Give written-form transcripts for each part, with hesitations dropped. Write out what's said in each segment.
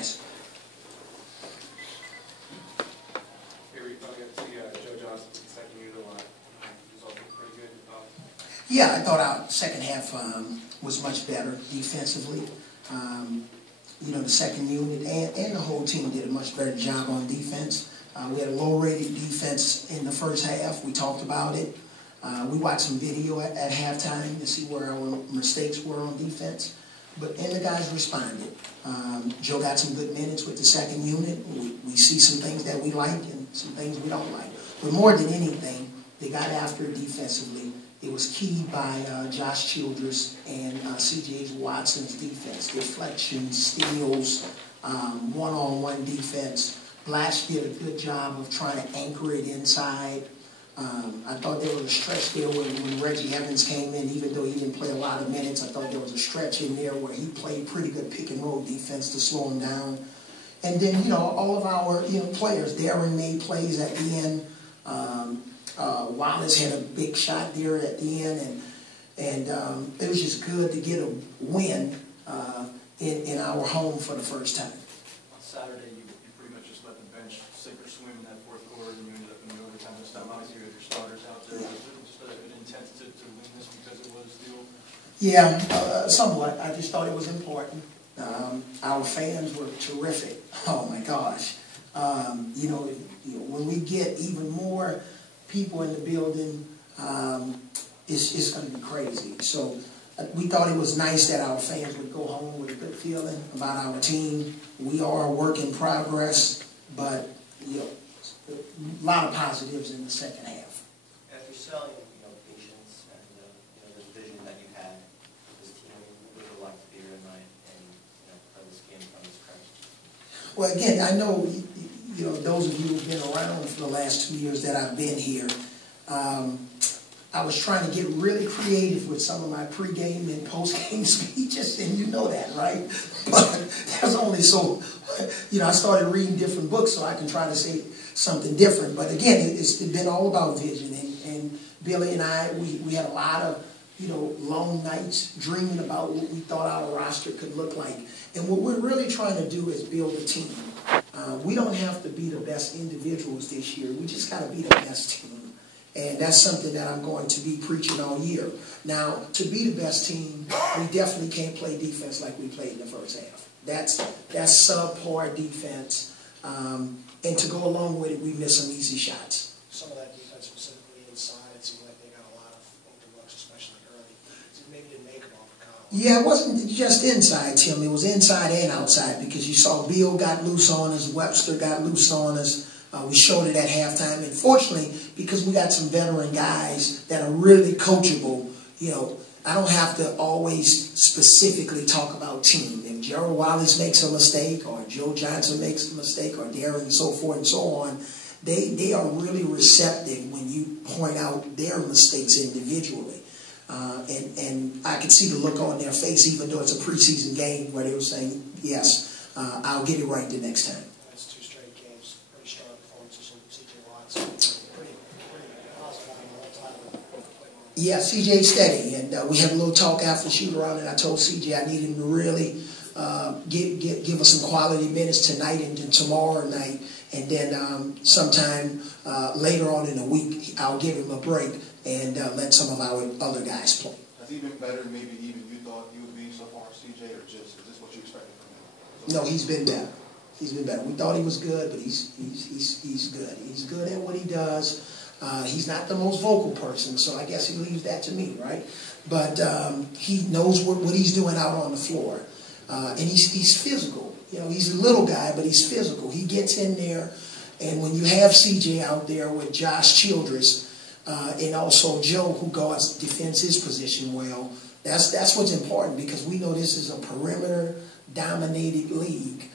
guys. Avery, I got to see Joe Johnson second unit a lot. Results were pretty good. Yeah, I thought our second half was much better defensively. You know, the second unit and the whole team did a much better job on defense. We had a low-rated defense in the first half. We talked about it. We watched some video at halftime to see where our mistakes were on defense. And the guys responded. Joe got some good minutes with the second unit. We see some things that we like and some things we don't like. But more than anything, they got after it defensively. It was keyed by Josh Childress and C.J. Watson's defense. Deflections, steals, one-on-one defense. Blash did a good job of trying to anchor it inside. I thought there was a stretch there when Reggie Evans came in, even though he didn't play a lot of minutes. I thought there was a stretch in there where he played pretty good pick-and-roll defense to slow him down. And then, you know, all of our players, Darren made plays at the end. Wallace had a big shot there at the end, and it was just good to get a win in our home for the first time. On Saturday, you pretty much just let the bench sink or swim in that fourth quarter, and you ended up in the overtime this time. Obviously, you had your starters out there. Was it just an intent to win this because it was the old? Yeah, somewhat. I just thought it was important. Our fans were terrific. Oh my gosh! When we get even more people in the building, it's going to be crazy. So we thought it was nice that our fans would go home with a good feeling about our team. We are a work in progress, but a lot of positives in the second half. After selling, patience and the vision that you had with this team, what would it like to be here tonight and play this game from this crunch? Well, again, I know those of you who've been around for the last 2 years that I've been here. I was trying to get really creative with some of my pregame and postgame speeches, and you know that, right? But there's only so, I started reading different books so I can try to say something different. But again, it's been all about vision, and Billy and I, we had a lot of, long nights dreaming about what we thought our roster could look like. And what we're really trying to do is build a team. We don't have to be the best individuals this year. We just got to be the best team. And that's something that I'm going to be preaching all year. Now, to be the best team, we definitely can't play defense like we played in the first half. That's subpar defense. And to go along with it, we missed some easy shots. Some of that defense specifically inside, it seemed like they got a lot of open looks, especially early. Maybe didn't make them off the column. Yeah, it wasn't just inside, Tim. It was inside and outside because you saw Beal got loose on us, Webster got loose on us. We showed it at halftime. And fortunately, because we got some veteran guys that are really coachable, I don't have to always specifically talk about team. If Gerald Wallace makes a mistake, or Joe Johnson makes a mistake, or Darren, and so forth and so on, they are really receptive when you point out their mistakes individually. And I could see the look on their face, even though it's a preseason game, where they were saying, yes, I'll get it right the next time. That's 2 straight games, pretty strong performances from C.J. Watson. Pretty positive on the whole time. Yeah, CJ steady, and we had a little talk after the shoot around, and I told CJ I need him to really give us some quality minutes tonight and then tomorrow night, and then sometime later on in the week I'll give him a break and let some of our other guys play. Has he been better than maybe even you thought he would be so far, CJ, or is this what you expected from him? No, he's been better. He's been better. We thought he was good, but he's good. He's good at what he does. He's not the most vocal person, so I guess he leaves that to me, right? But he knows what he's doing out on the floor. And he's physical. He's a little guy, but he's physical. He gets in there, and when you have CJ out there with Josh Childress and also Joe, who defends his position well, that's what's important, because we know this is a perimeter-dominated league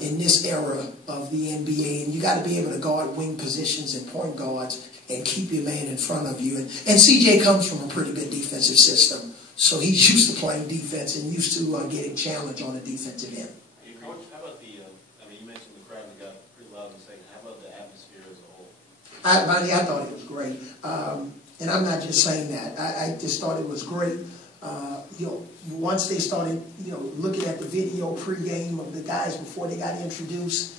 in this era of the NBA, and you got to be able to guard wing positions and point guards and keep your man in front of you. And CJ comes from a pretty good defensive system, so he's used to playing defense and used to getting challenged on the defensive end. How about the, you mentioned the crowd that got pretty loud in the second. How about the atmosphere as a whole? I thought it was great. And I'm not just saying that. I just thought it was great. You know, once they started, you know, looking at the video pregame of the guys before they got introduced,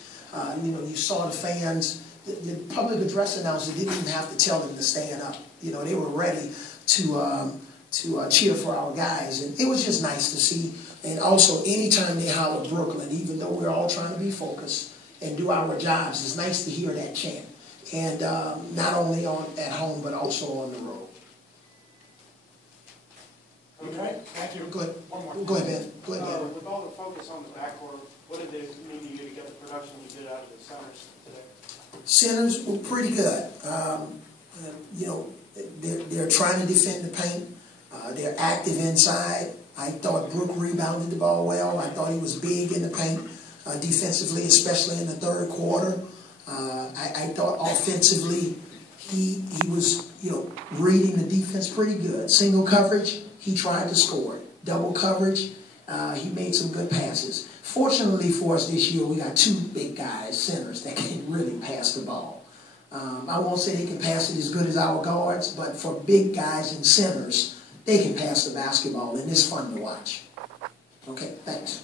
you know, you saw the fans. The public address announcer didn't even have to tell them to stand up. You know, they were ready to cheer for our guys, and it was just nice to see. And also, anytime they holler Brooklyn, even though we're all trying to be focused and do our jobs, it's nice to hear that chant. And not only at home, but also on the road. Okay, thank you. Go ahead. One more. Go ahead, Ben. Go ahead, Ben. With all the focus on the backcourt, what did it mean to you to get the production you did out of the centers today? Centers were pretty good. You know, they're trying to defend the paint. They're active inside. I thought Brook rebounded the ball well. I thought he was big in the paint defensively, especially in the third quarter. I thought offensively he was, you know, reading the defense pretty good. Single coverage, he tried to score. Double coverage, he made some good passes. Fortunately for us this year, we got two big guys, centers, that can really pass the ball. I won't say they can pass it as good as our guards, but for big guys and centers, they can pass the basketball, and it's fun to watch. Okay, thanks.